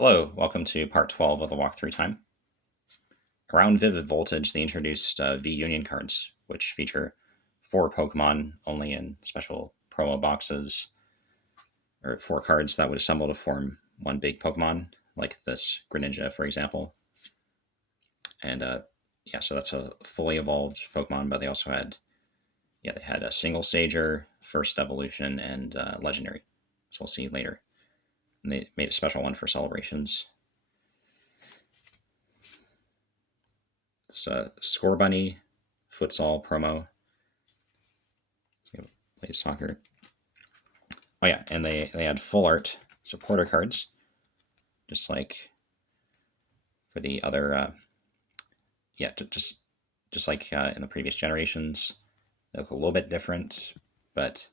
Hello, welcome to part 12 of the walkthrough time. Around Vivid Voltage, they introduced V-Union cards, which feature 4 Pokemon only in special promo boxes, or 4 cards that would assemble to form one big Pokemon, like this Greninja, for example. And yeah, so that's a fully evolved Pokemon, but they also had, they had a single stager, first evolution, and legendary, as we'll see later. And they made a special one for celebrations. It's a Score Bunny futsal promo. Play soccer. Oh yeah, and they had full art supporter cards, just like for the other. Yeah, just like in the previous generations. They look a little bit different, but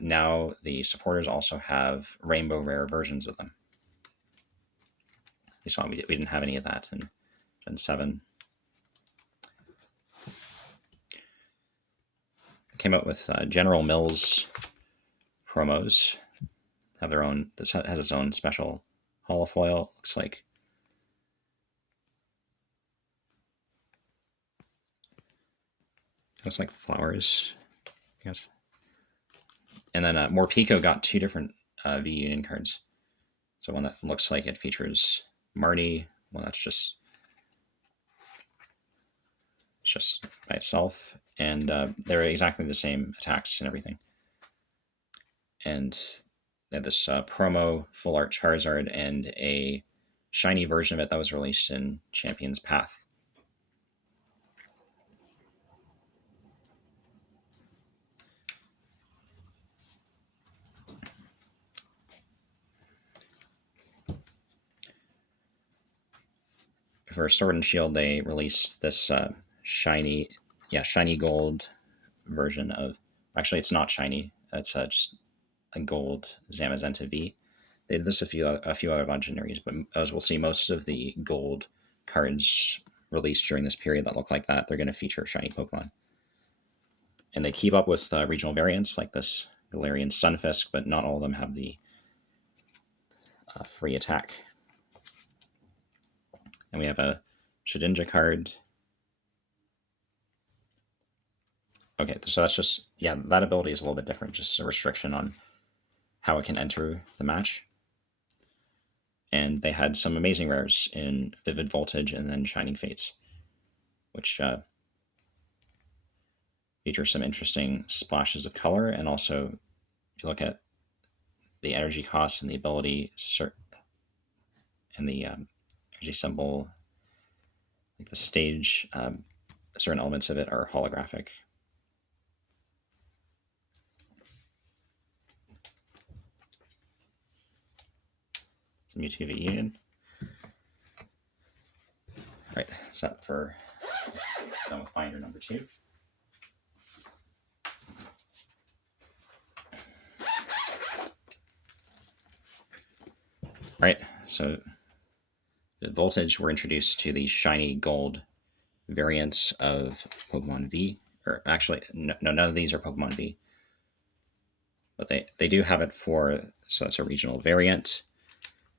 now the supporters also have rainbow rare versions of them. You saw we didn't have any of that in Gen 7. Came out with General Mills promos. Have their own. This has its own special holofoil. Looks like flowers, I guess. And then Morpeko got 2 different V-Union cards. So one that looks like it features Marty, one that's just by itself, and they're exactly the same attacks and everything. And they had this promo full art Charizard and a shiny version of it that was released in Champion's Path. For Sword and Shield, they released this shiny gold version of. Actually, it's not shiny. It's just a gold Zamazenta V. They did this a few other legendaries, but as we'll see, most of the gold cards released during this period that look like that, they're going to feature shiny Pokemon. And they keep up with regional variants like this Galarian Sunfisk, but not all of them have the free attack. And we have a Shedinja card. Okay, so that's just, that ability is a little bit different, just a restriction on how it can enter the match. And they had some amazing rares in Vivid Voltage and then Shining Fates, which feature some interesting splashes of color. And also, if you look at the energy costs and the ability and the energy symbol, like the stage, certain elements of it are holographic. Some Mewtwo V-Union. All right, set for done with binder number 2. All right, so the Voltage, we're introduced to the shiny gold variants of Pokemon V. Or actually, no, none of these are Pokemon V. But they do have it for, so it's a regional variant.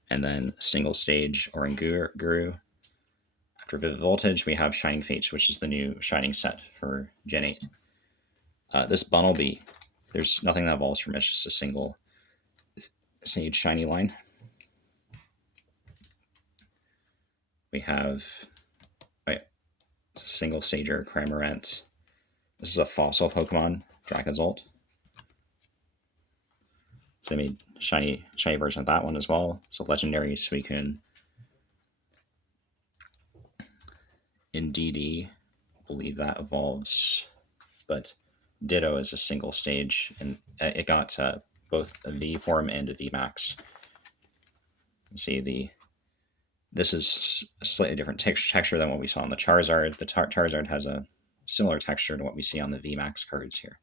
And then single stage Oranguru. After Vivid Voltage, we have Shining Fates, which is the new Shining set for Gen 8. This Bunnelby, there's nothing that evolves from it, it's just a single stage shiny line. We have it's a single stager Cramorant. This is a fossil Pokemon, Dracozolt. So they made shiny version of that one as well. So legendary, so we can in DD believe that evolves, but Ditto is a single stage, and it got both a V form and a V max. You see this is a slightly different texture than what we saw on the Charizard. The Charizard has a similar texture to what we see on the V max cards here.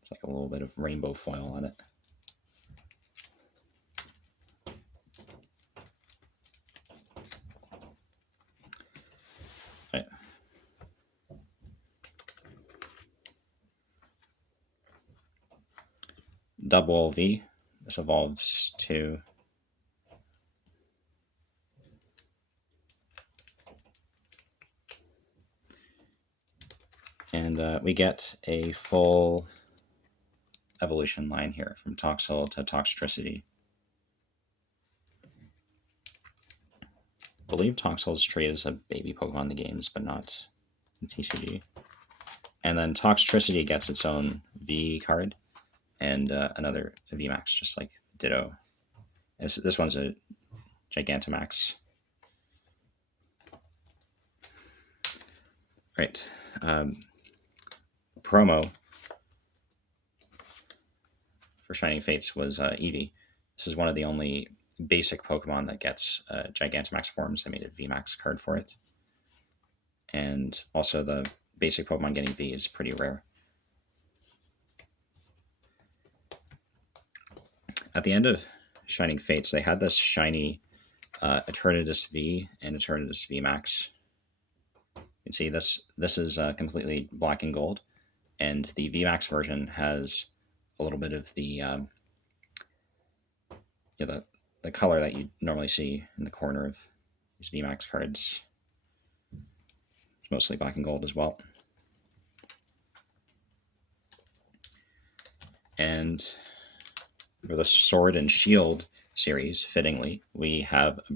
It's like a little bit of rainbow foil on it. Right. Double V. This evolves to And we get a full evolution line here from Toxel to Toxtricity. I believe Toxel is treated as a baby Pokemon in the games, but not in TCG. And then Toxtricity gets its own V card and another VMAX, just like Ditto. This one's a Gigantamax. Right. Promo for Shining Fates was Eevee. This is one of the only basic Pokemon that gets Gigantamax forms. They made a VMAX card for it. And also the basic Pokemon getting V is pretty rare. At the end of Shining Fates, they had this shiny Eternatus V and Eternatus VMAX. You can see this is completely black and gold, and the VMAX version has a little bit of the the color that you normally see in the corner of these VMAX cards. It's mostly black and gold as well. And for the Sword and Shield series, fittingly, we have a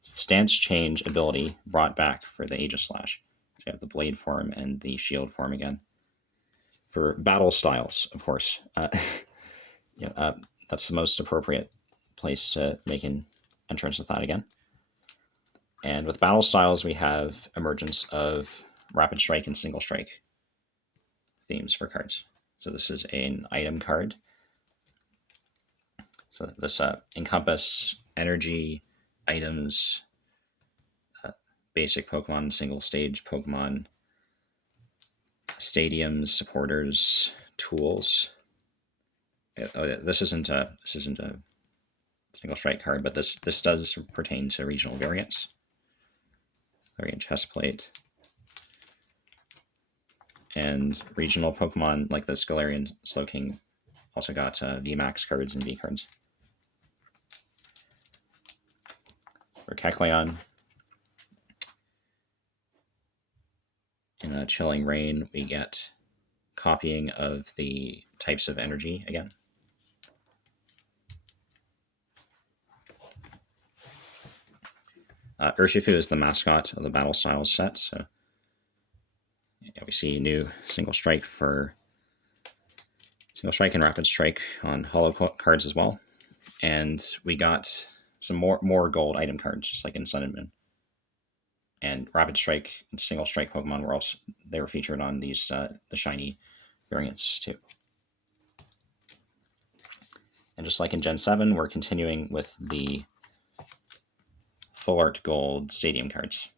stance change ability brought back for the Aegislash. So we have the blade form and the shield form again. For battle styles, of course, that's the most appropriate place to make an entrance with that again. And with battle styles, we have emergence of Rapid Strike and Single Strike themes for cards. So this is an item card. So this encompass energy, items, basic Pokemon, single stage Pokemon, stadiums, supporters, tools. This isn't a single strike card, but this does pertain to regional variants. Variant Chestplate. And regional Pokemon like the Galarian Slowking also got VMAX cards and V cards. For Kecleon, in a Chilling Rain, we get copying of the types of energy again. Urshifu is the mascot of the Battle Styles set, so we see new Single Strike and Rapid Strike on Holo cards as well, and we got some more gold item cards, just like in Sun and Moon. And Rapid Strike and Single Strike Pokemon were featured on these the shiny variants too. And just like in Gen 7, we're continuing with the Full Art Gold Stadium cards.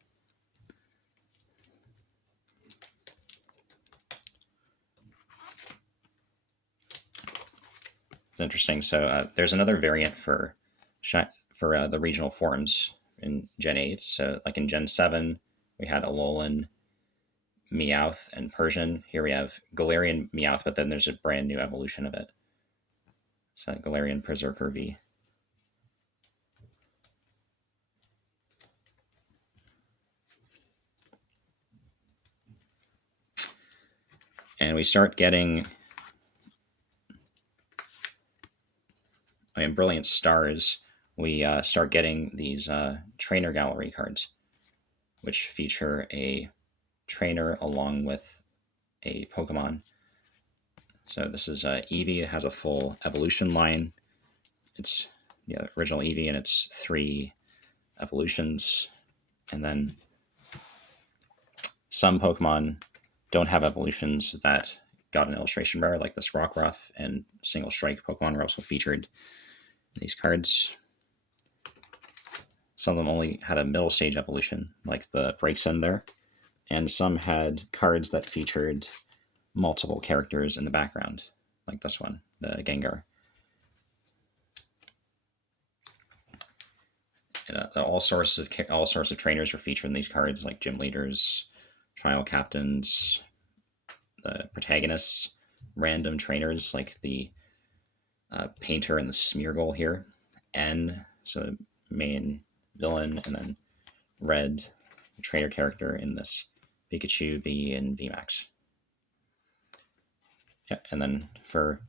It's interesting. So there's another variant for the regional forms in Gen 8. So like in Gen 7, we had Alolan, Meowth, and Persian. Here we have Galarian Meowth, but then there's a brand new evolution of it. So Galarian Berserker V. And we start getting in Brilliant Stars, we start getting these trainer gallery cards, which feature a trainer along with a Pokemon. So this is Eevee. It has a full evolution line. It's original Eevee and its 3 evolutions. And then some Pokemon don't have evolutions that got an illustration rare, like this Rockruff and Single Strike Pokemon were also featured in these cards. Some of them only had a middle stage evolution, like the Braixen there. And some had cards that featured multiple characters in the background, like this one, the Gengar. And, all sorts of trainers were featured in these cards, like gym leaders, trial captains, the protagonists, random trainers like the Painter and the Smeargle here, N, so main villain, and then Red, the trainer character in this Pikachu V and VMAX. Yeah, and then for,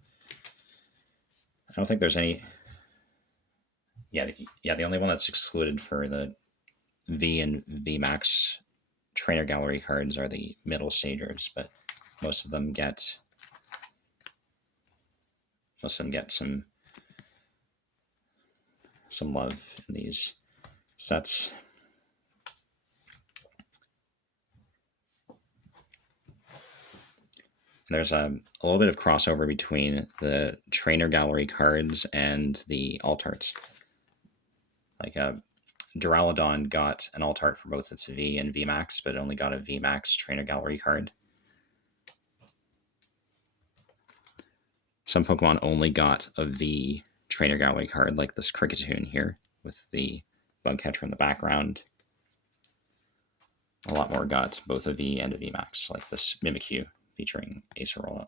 I don't think there's any. Yeah, the only one that's excluded for the V and VMAX trainer gallery cards are the middle stagers, but most of them get some love in these sets. There's a little bit of crossover between the trainer gallery cards and the alt arts. Like Duraludon got an alt art for both its V and VMAX, but it only got a VMAX trainer gallery card. Some Pokemon only got a V trainer gallery card, like this Kricketune here with the bug catcher in the background. A lot more got both a V and a VMAX, like this Mimikyu featuring Acerola.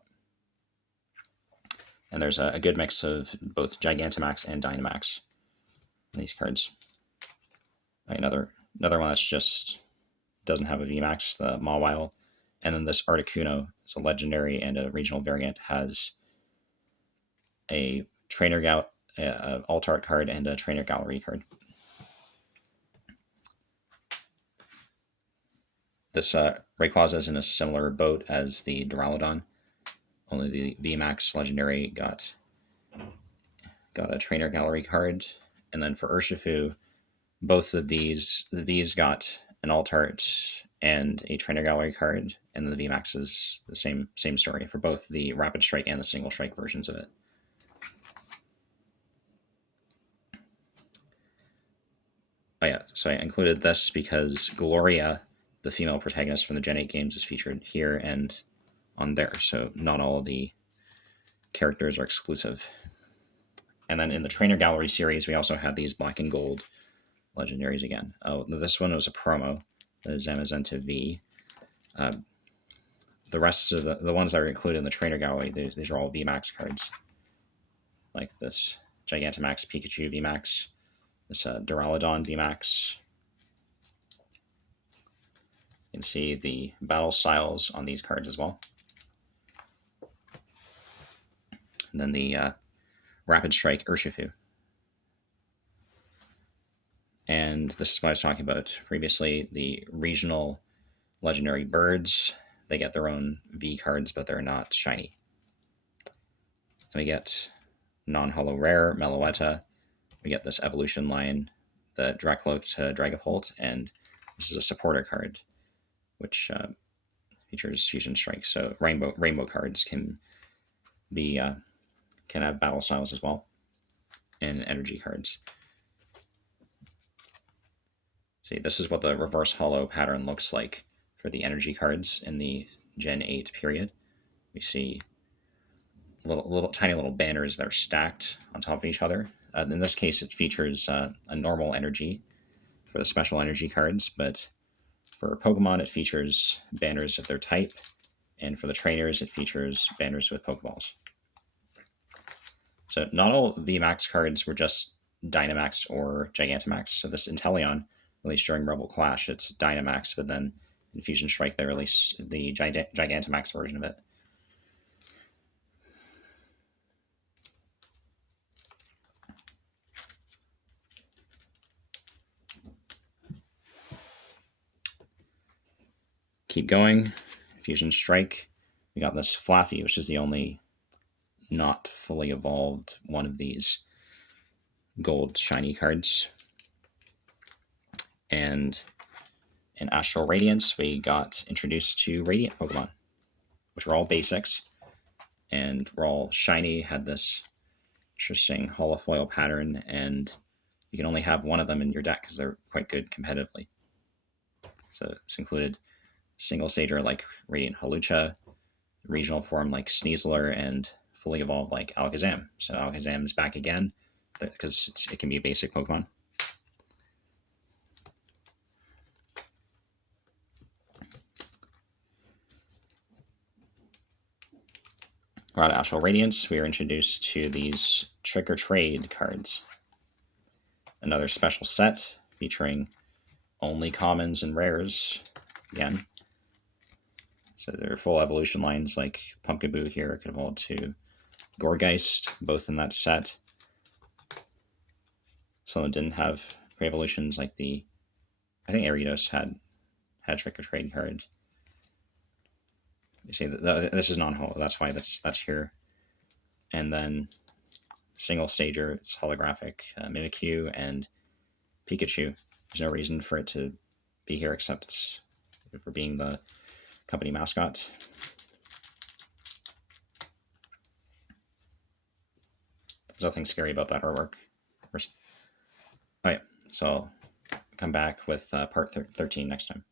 And there's a good mix of both Gigantamax and Dynamax in these cards. Another one that's just doesn't have a VMAX, the Mawile. And then this Articuno, it's a legendary and a regional variant, has a trainer alt art card and a trainer gallery card. This Rayquaza is in a similar boat as the Duraludon. Only the VMAX legendary got a trainer gallery card. And then for Urshifu, both of these, the V's got an alt art and a trainer gallery card, and the VMAX is the same story for both the Rapid Strike and the Single Strike versions of it. Oh yeah, so I included this because Gloria, the female protagonist from the Gen 8 games, is featured here and on there, so not all of the characters are exclusive. And then in the Trainer Gallery series, we also had these black and gold legendaries again. Oh, this one was a promo, the Zamazenta V. The rest of the ones that are included in the Trainer Gallery, these are all VMAX cards, like this Gigantamax Pikachu VMAX, this Duraludon VMAX. You can see the battle styles on these cards as well. And then the Rapid Strike Urshifu. And this is what I was talking about previously, the regional legendary birds. They get their own V cards, but they're not shiny. And we get non-holo rare Meloetta. We get this evolution line, the Dracloak to Dragapult, and this is a supporter card, which features Fusion Strike. So rainbow cards can have battle styles as well, and energy cards. See, this is what the reverse holo pattern looks like for the energy cards in the Gen 8 period. We see tiny little banners that are stacked on top of each other. In this case, it features a normal energy for the special energy cards, but for Pokemon, it features banners of their type, and for the trainers, it features banners with Pokeballs. So not all VMAX cards were just Dynamax or Gigantamax. So this Inteleon, released during Rebel Clash, it's Dynamax, but then in Fusion Strike, they released the Gigantamax version of it. Keep going. Fusion Strike. We got this Flaffy, which is the only not fully evolved one of these gold shiny cards. And in Astral Radiance, we got introduced to Radiant Pokemon, which were all basics, and were all shiny, had this interesting holofoil pattern, and you can only have one of them in your deck because they're quite good competitively. So this included single stager like Radiant Hawlucha, regional form like Sneasler, and fully evolved like Alakazam. So Alakazam's back again because it can be a basic Pokemon. Out of Astral Radiance, we are introduced to these Trick or Trade cards. Another special set featuring only commons and rares again. So there are full evolution lines like Pumpkaboo here could evolve to Gorgeist, both in that set. Some of them didn't have great evolutions, like I think Ariados had Trick or Trade card. You see, this is non-holo. That's why that's here. And then single stager, it's holographic. Mimikyu and Pikachu. There's no reason for it to be here except for being the company mascot. There's nothing scary about that artwork. All right, so I'll come back with part 13 next time.